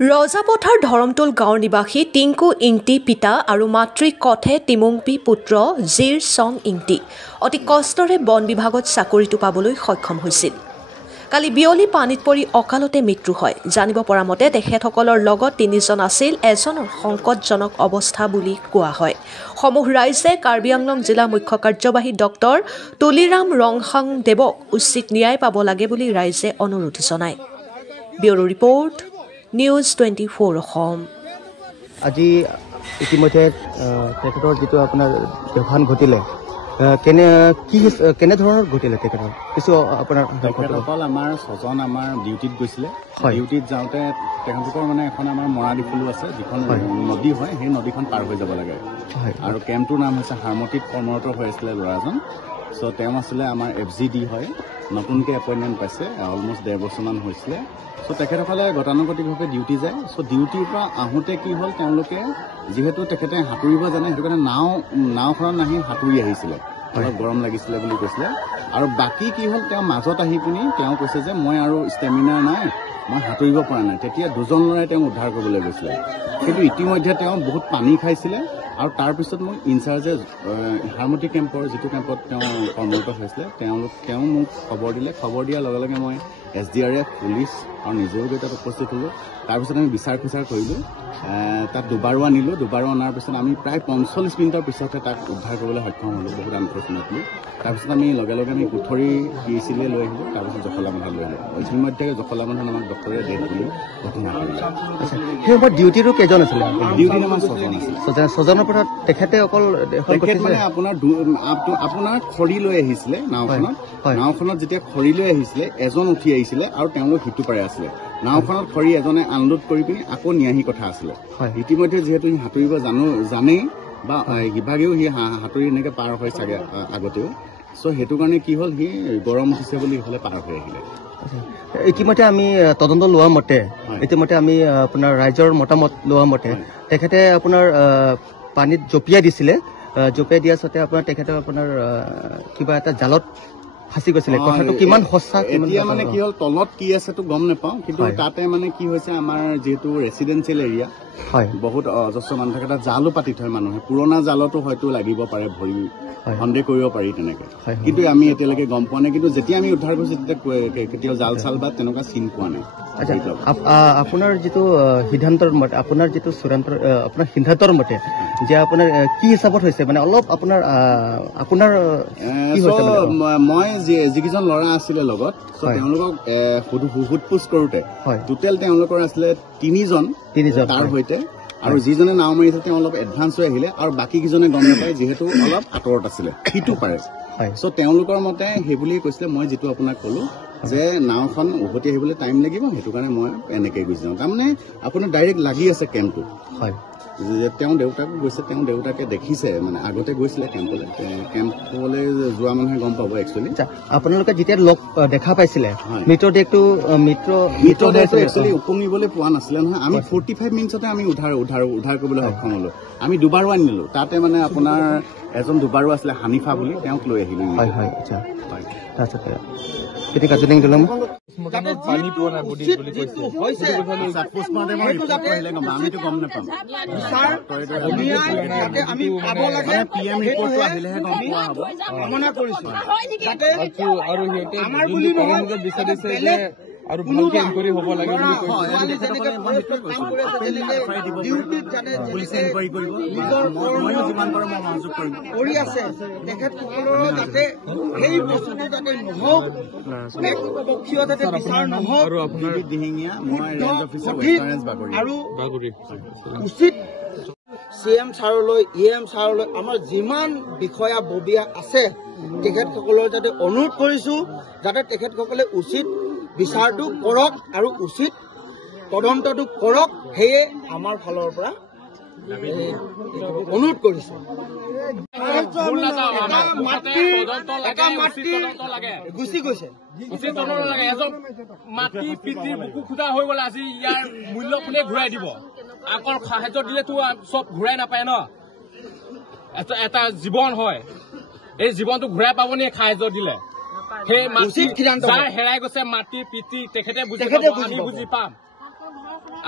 ৰজাপথাৰ ধৰমটোল গাঁৱৰ নিবাসী টিংকু ইংটি পিতা আৰু মাতৃ কথে টিমুংপি পুত্ৰ জিৰ চং ইংটি অতি কষ্টৰে বন বিভাগত চাকৰিটো পাবলৈ সক্ষম হৈছিল। কালি বিয়লি পানীত পৰি অকালতে মৃত্যু হয়। জানিব পৰা মতে তেখেতসকলৰ লগত তিনিজন আছিল। এজনৰ সংকটজনক অৱস্থা বুলি কোৱা হয়। সমূহ ৰাইজে কাৰ্বি আংলং জিলা মুখ্য কাৰ্যবাহী ডক্টৰ তুলিৰাম ৰংহাং দেৱক উচিত ন্যায় পাব লাগে বুলি ৰাইজে অনুৰোধ জনায়। Bureau report news 24 Assam. আজি ইতিমধ্যে তেখেতৰ যিটো আপোনাৰ দেহান ঘটিলে কেনে ধৰণৰ ঘটিলে তেখেতৰ কিছু আপোনাৰ তেখেতসকল আমাৰ ছজন আমাৰ ডিউটিত গৈছিলে। ডিউটিত যাওঁতে তেখেতলোকৰ মানে এখন আমাৰ মৰা ডিফুলো আছে, যিখন নদী হয়, সেই নদীখন পাৰ হৈ যাব লাগে। আৰু কেম্পটোৰ নাম হৈছে হাৰমতিত কৰ্মৰত হৈ আছিলে ল'ৰাজন। চ' তেওঁ আছিলে আমাৰ FGD হয়, নতুনকৈ এপইণ্টমেণ্ট পাইছে, অলমষ্ট 1.5 বছৰমান হৈছিলে। চ' তেখেতসকলে গতানুগতিকভাৱে ডিউটি যায়। চ' ডিউটিৰ পৰা আহোঁতে কি হ'ল, তেওঁলোকে যিহেতু তেখেতে সাঁতুৰিব জানে, সেইটো কাৰণে নাওখনত নাহি সাঁতুৰি আহিছিলে, অলপ গৰম লাগিছিলে বুলি কৈছিলে। আৰু বাকী কি হ'ল, তেওঁ মাজত আহি পিনি তেওঁ কৈছে যে মই আৰু ষ্টেমিনা নাই, মই সাঁতুৰিব পৰা নাই। তেতিয়া দুজন ল'ৰাই তেওঁক উদ্ধাৰ কৰিবলৈ গৈছিলে, কিন্তু ইতিমধ্যে তেওঁ বহুত পানী খাইছিলে। আৰু তাৰপিছত মোক ইনচাৰ্জে হাৰমতি কেম্পৰ যিটো কেম্পত তেওঁ কৰ্মৰত হৈছিলে, তেওঁ মোক খবৰ দিলে। খবৰ দিয়াৰ লগে লগে মই SDRF, পুলিচ আৰু নিজেও গৈ তাত উপস্থিত হ'লোঁ। তাৰপিছত আমি বিচাৰ খোচাৰ কৰিলোঁ, তাত দুবাৰো আনিলোঁ। দুবাৰো অনাৰ পিছত আমি প্ৰায় 45 মিনিটৰ পিছতহে তাক উদ্ধাৰ কৰিবলৈ সক্ষম হ'লোঁ, বহুত আনফৰ্চুনেটলি। তাৰপিছত আমি লগে লগে আমি কুঠৰি PHCলৈ লৈ আহিলোঁ, তাৰপিছত জখলাবন্ধাত লৈ আহিলোঁ। ইতিমধ্যে জখলাবন্ধাত আমাক ডক্টৰে ডেট দিলোঁ, ঘটনা কৰিলে। সেই সময়ত ডিউটিটো কেইজন আছিলে? ডিউটিত আমাৰ 6জন আছিলে। ছজনৰ পৰা তেখেতে অকল মানে আপোনাৰ খৰি লৈ আহিছিলে নাওখনত যেতিয়া খৰি লৈ আহিছিলে, এজন উঠি আহিছিলে আৰু তেওঁলোক সিটো পাৰে আছিলে। নাওখনত খৰি এজনে আনলোড কৰি পিনি আকৌ নিয়াহি কথা আছিলে। ইতিমধ্যে যিহেতু সি সাঁতুৰিব জানেই বা ইভাগেও সি সাঁতুৰি এনেকৈ পাৰ হয় চাগে আগতেও। চ' সেইটো কাৰণে কি হ'ল, সি গৰম উঠিছে বুলি ইফালে পাৰ হৈ আহিলে। ইতিমধ্যে আমি তদন্ত লোৱা মতে, ইতিমধ্যে আমি আপোনাৰ ৰাইজৰ মতামত লোৱা মতে তেখেতে আপোনাৰ পানীত জঁপিয়াই দিছিলে। জঁপিয়াই দিয়াৰ সত্ত্বে আপোনাৰ তেখেতে আপোনাৰ কিবা এটা জালত ফাঁচি গৈছিলে। কথাটো কিমান সঁচা? এতিয়া মানে কি হ'ল, তলত কি আছেতো গম নাপাওঁ, কিন্তু তাতে মানে কি হৈছে, আমাৰ যিহেতু ৰেচিডেঞ্চিয়েল এৰিয়া, বহুত অজস্ৰ মানুহ থাকে, তাত জালো পাতি থয় মানুহে। পুৰণা জালতো হয়তো লাগিব পাৰে, ভৰি সন্দেহ কৰিব পাৰি তেনেকে, কিন্তু আমি এতিয়ালৈকে গম পোৱা নাই। কিন্তু যেতিয়া আমি উদ্ধাৰ কৰিছোঁ তেতিয়া কেতিয়াও জাল চাল বা তেনেকুৱা চিন পোৱা নাই। আপোনাৰ যিটো সিদ্ধান্তৰ মতে, আপোনাৰ যিটো চূড়ান্ত আপোনাৰ সিদ্ধান্তৰ মতে যে আপোনাৰ কি হিচাপত হৈছে, মানে অলপ আপোনাৰ মই যিকেইজন ল'ৰা আছিলে লগত, তেওঁলোকক সোধ-পোছ কৰোঁতে টোটেল তেওঁলোকৰ আছিলে তিনিজন তাৰ সৈতে। আৰু যিজনে নাও মাৰিছে তেওঁ অলপ এডভান্স হৈ আহিলে, আৰু বাকী কেইজনে গম নাপায়, যিহেতু অলপ আঁতৰত আছিলে, সিটো পাৰে। চ' তেওঁলোকৰ মতে সেই বুলিয়ে কৈছিলে, মই যিটো আপোনাক ক'লো যে নাওখন উভতি আহিবলৈ টাইম লাগিব, সেইটো কাৰণে মই এনেকৈ গুচি যাওঁ। তাৰমানে আপোনাৰ ডাইৰেক্ট লাগি আছে কেম্পটো। তেওঁ দেউতাকো গৈছে, তেওঁ দেউতাকে দেখিছে, মানে আগতে গৈছিলে কেম্পলৈ যোৱা মানুহে গম পাব। একচুৱেলি আপোনালোকে যেতিয়া লগ দেখা পাইছিলে, মৃতদেহটো একচুৱেলি উপঙিবলৈ পোৱা নাছিলে নহয়। আমি 45 মিনিটতে আমি উদ্ধাৰ কৰিবলৈ সক্ষম হ'লো। আমি দুবাৰো আনিলোঁ। তাতে মানে আপোনাৰ এজন দুবাৰো আছিলে, হানিফা বুলি, তেওঁক লৈ আহিলোঁ। আমিতো গম নাপাম, PM ৰিপৰ্টটো আহিলেহে গম পোৱা হ'ব। আৰু ভালকে এনকুৱাৰী হ'ব লাগে বুলি কৰি আছে। তেখেতসকলৰ যাতে সেই বস্তুটো যাতে নহওক, যাতে বিচাৰ নহওক, আৰু উচিত CM ছাৰলৈ, EM ছাৰলৈ, আমাৰ যিমান বিষয়া ববীয়া আছে, তেখেতসকলৰ যাতে অনুৰোধ কৰিছোঁ যাতে তেখেতসকলে উচিত বিচাৰটো কৰক আৰু উচিত তদন্তটো কৰক। সেয়ে আমাৰ ফালৰ পৰা অনুৰোধ কৰিছোঁ। গুচি গৈছে, এজন মাটি পিতৃ বুকু খুটা হৈ গ'লে আজি ইয়াৰ মূল্য কোনে ঘূৰাই দিব? আকৌ সাহায্য দিলেতো চব ঘূৰাই নাপায় ন। এটা জীৱন হয়, এই জীৱনটো ঘূৰাই পাবনি সাহায্য দিলে? সেই মাটি যাৰ হেৰাই গৈছে, মাটি পিতৃ, তেখেতে বুজি পাম।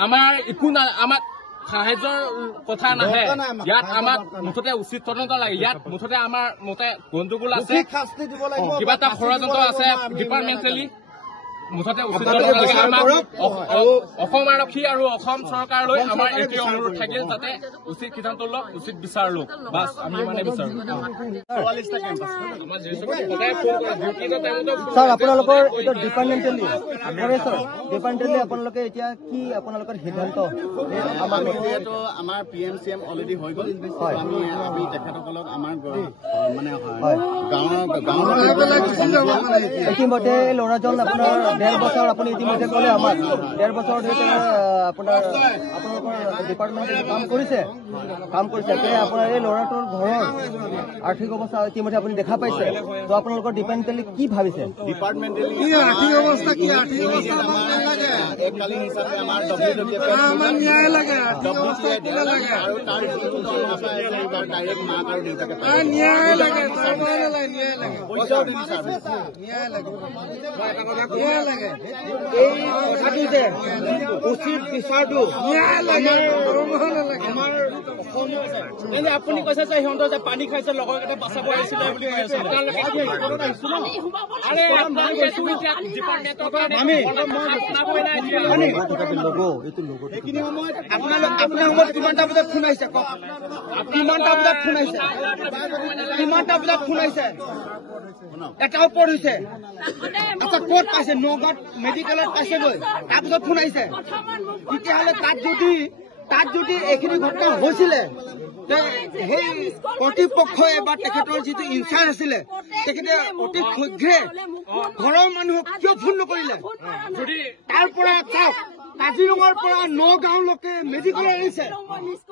আমাৰ একো আমাক সাহায্যৰ কথা নাহে ইয়াত আমাক মুঠতে উচিত তদন্ত লাগে ইয়াত মুঠতে আমাৰ মতে গণ্ডগোল আছে কিবা এটা ষড়যন্ত্ৰ আছে ডিপাৰ্টমেণ্টেলি মুঠতে উচিত তদন্ত লাগে আমাক অসম আৰক্ষী আৰু অসম চৰকাৰলৈ আমাৰ এইটোৱে অনুৰোধ থাকিল যাতে উচিত সিদ্ধান্ত লওক উচিত বিচাৰ লওক বাছ আমি মানে বিচাৰো ছাৰ আপোনালোকৰ এইটো ডিপাৰ্টমেণ্টেলি আপোনালোকে এতিয়া কি আপোনালোকৰ সিদ্ধান্ত যিহেতু আমাৰ PMCM অলৰেডি হৈ গ'ল আমি তেখেতসকলক আমাৰ মানে ইতিমধ্যে ল'ৰাজন আপোনাৰ 1.5 বছৰ আপুনি ইতিমধ্যে ক'লে আমাক 1.5 বছৰ ধৰি আপোনাৰ আপোনালোকৰ ডিপাৰ্টমেণ্টে কাম কৰিছে এতিয়া আপোনাৰ এই ল'ৰাটোৰ ঘৰৰ আৰ্থিক অৱস্থা ইতিমধ্যে আপুনি দেখা পাইছে তো আপোনালোকৰ ডিপাৰ্টমেণ্টেলি কি ভাবিছে আৰ্থিক অৱস্থা এককালীন হিচাপে আমাৰ ন্যায় লাগে আৰু তাৰ ডাইৰেক্ট মাক আৰু দেউতাকে ন্যায় লাগে এই কথাটো যে উচিত বিচাৰটো আপুনি কৈছে যে সিহঁতে যে পানী খাইছে লগৰ কেইটা বাচাব আহিছিলে বুলি এইখিনি সময়ত আপোনাৰ সময়ত কিমানটা বজাত ফোন আহিছে কওক কিমানটা বজাত ফোন আহিছে এটা ওপৰত হৈছে আচ্ছা ক'ত পাইছে নগাঁৱত মেডিকেলত পাইছেগৈ তাৰপিছত ফোন আহিছে তেতিয়াহ'লে তাত যদি এইখিনি ঘটনা হৈছিলে সেই কৰ্তৃপক্ষই বা তেখেতৰ যিটো ইনচাৰ্জ আছিলে তেখেতে অতি শীঘ্ৰে ঘৰৰ মানুহক কিয় ফোন নকৰিলে তাৰ পৰা চাওক কাজিৰঙাৰ পৰা নগাঁওলৈকে মেডিকেলত আহিছে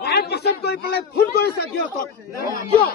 তাৰ পাছত গৈ পেলাই ফোন কৰিছে সিহঁতক কিয়